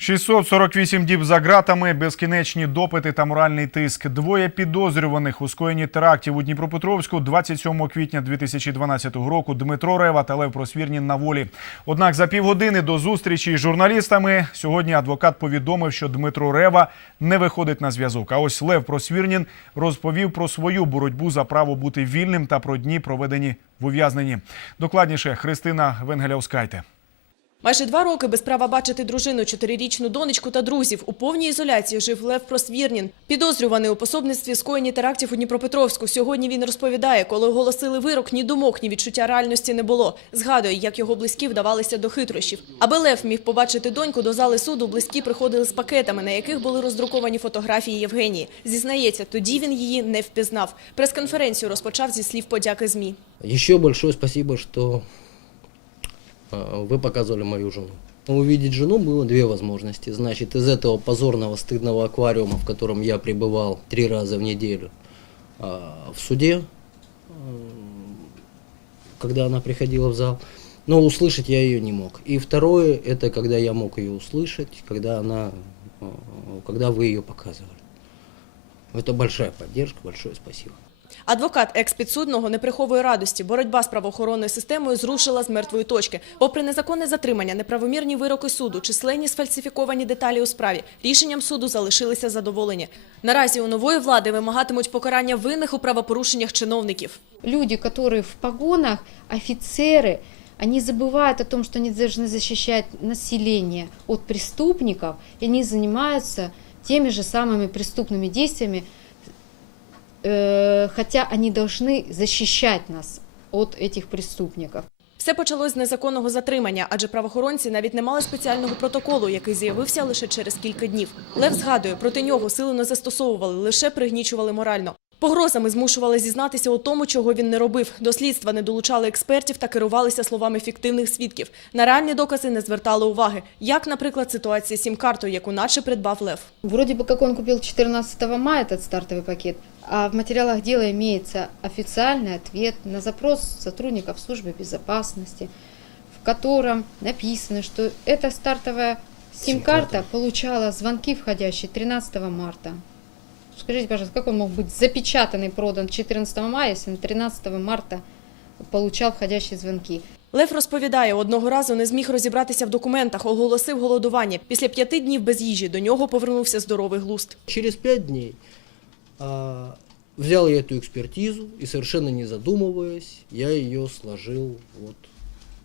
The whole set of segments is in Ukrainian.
648 діб за ґратами, безкінечні допити та моральний тиск. Двоє підозрюваних у скоєнні терактів у Дніпропетровську 27 квітня 2012 року Дмитро Рева та Лев Просвірнін на волі. Однак за півгодини до зустрічі з журналістами сьогодні адвокат повідомив, що Дмитро Рева не виходить на зв'язок. А ось Лев Просвірнін розповів про свою боротьбу за право бути вільним та про дні, проведені в ув'язненні. Докладніше Христина Венгеляускайте. Майже два роки без права бачити дружину, чотирирічну донечку та друзів. У повній ізоляції жив Лев Просвірнін. Підозрюваний у пособництві скоєнні терактів у Дніпропетровську. Сьогодні він розповідає, коли оголосили вирок, ні думок, ні відчуття реальності не було. Згадує, як його близькі вдавалися до хитрощів. Аби Лев міг побачити доньку, до зали суду близькі приходили з пакетами, на яких були роздруковані фотографії Євгенії. Зізнається, тоді він її не впізнав. Прес-конференцію розпочав зі слів подяки ЗМІ. Еще большое спасибо, э, вы показывали мою жену. Увидеть жену было две возможности. Значит, из этого позорного, стыдного аквариума, в котором я пребывал три раза в неделю, а, в суде, когда она приходила в зал, но услышать я ее не мог. И второе, это когда я мог ее услышать, когда она, э, когда вы ее показывали. Это большая поддержка, большое спасибо. Адвокат екс-підсудного не приховує радості. Боротьба з правоохоронною системою зрушила з мертвої точки. Попри незаконне затримання, неправомірні вироки суду, численні сфальсифіковані деталі у справі, рішенням суду залишилися задоволені. Наразі у нової влади вимагатимуть покарання винних у правопорушеннях чиновників. люди, которые в погонах, офицеры, они забывают о том, что они должны защищать население от преступников, и они занимаются теми же самыми преступными действиями, э, хотя они должны защищать нас от этих преступников. Все почалось з незаконного затримання, адже правоохоронці навіть не мали спеціального протоколу, який з'явився лише через кілька днів. Лев згадує, проти нього силу не застосовували, лише пригнічували морально. Погрозами змушували зізнатися у тому, чого він не робив. До слідства не долучали експертів та керувалися словами фіктивних свідків. На реальні докази не звертали уваги, як, наприклад, ситуація з сім-картою, яку наче придбав Лев. Вроде бы как он купил 14 мая этот стартовый пакет, а в материалах дела имеется официальный ответ на запрос сотрудников службы безопасности, в котором написано, что эта стартовая сим-карта получала звонки входящие 13 марта. Скажите, пожалуйста, как он мог быть запечатан и продан 14 мая, если на 13 марта получал входящие звонки? Лев розповідає, одного разу не зміг розібратися в документах, оголосив голодування. Після п'яти днів без їжі до нього повернувся здоровий глузд. Через пять дней а, взял я эту экспертизу и совершенно не задумываясь, я ее сложил вот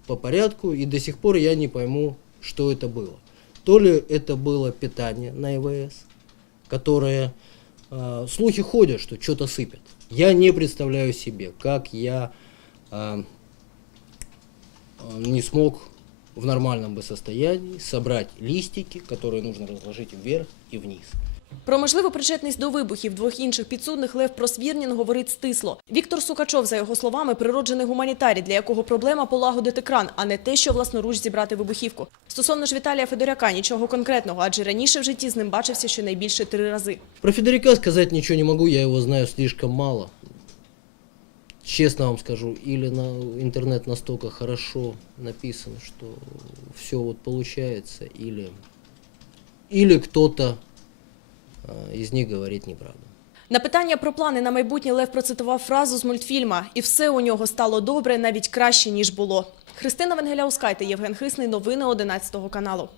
по порядку, и до сих пор я не пойму, что это было. То ли это было питание на ИВС, которое а, слухи ходят, что что-то сыпят. Я не представляю себе, как я а, а, не смог в нормальном бы состоянии собрать листики, которые нужно разложить вверх и вниз. Про можливу причетність до вибухів двох інших підсудних Лев Просвірнін говорить стисло. Віктор Сукачов, за його словами, природжений гуманітарій, для якого проблема полагодити кран, а не те, що власноруч зібрати вибухівку. Стосовно ж Віталія Федоряка, нічого конкретного, адже раніше в житті з ним бачився щонайбільше три рази. Про Федоряка сказать ничего не могу, я его знаю слишком мало. Честно вам скажу, или на интернет настолько хорошо написано, что все вот получается, или, или кто-то из них говорит неправду. На питання про плани на майбутнє Лев процитував фразу з мультфільма «І все у нього стало добре, навіть краще, ніж було». Христина Венгеляускайте, Євген Хисний. Новини 11 каналу.